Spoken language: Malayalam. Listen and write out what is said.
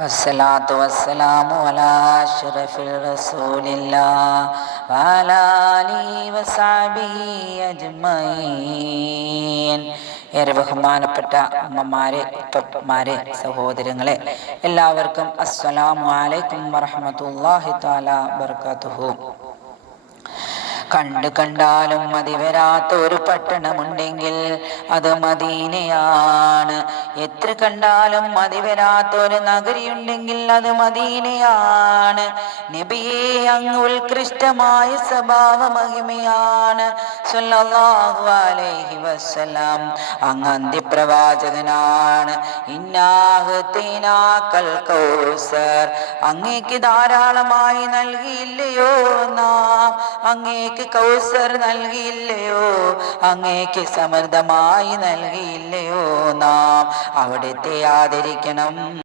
വസ്സലാത്തു വസ്സലാമു അലാ അഷ്റഫിൽ റസൂലില്ലാഹ് വഅലാ ആലിഹി വസഹ്ബിഹി അജ്മഈൻ. ഏറെ ബഹുമാനപ്പെട്ട അമ്മമാരെ, ഉപ്പമാരെ, സഹോദരങ്ങളെ, എല്ലാവർക്കും അസ്സലാമു അലൈക്കും വറഹ്മത്തുള്ളാഹി തആല ബറകാതുഹു. കണ്ടാലും മതി വരാത്ത ഒരു പട്ടണമുണ്ടെങ്കിൽ അത് മദീനയാണ്. എത്ര കണ്ടാലും മതി വരാത്ത ഒരു നഗരിയുണ്ടെങ്കിൽ അത് മദീനയാണ്. നബിയേ, അങ്ങ് ഉത്കൃഷ്ടമായ സ്വഭാവ മഹിമയാണ് സ്വല്ലല്ലാഹു അലൈഹി വസല്ലം. അങ്ങ് അന്ത്യപ്രവാചകനാണ്. ഇന്നാഹ്തീനാക്കൽ കൗസർ. അങ്ങേക്ക് ധാരാളമായി നൽകിയില്ലയോ നാം? അങ്ങേക്ക് കൗസർ നൽകിയില്ലയോ? അങ്ങേക്ക് സമൃദ്ധമായി നൽകിയില്ലയോ നാം? അവിടുത്തെ ആദരിക്കണം.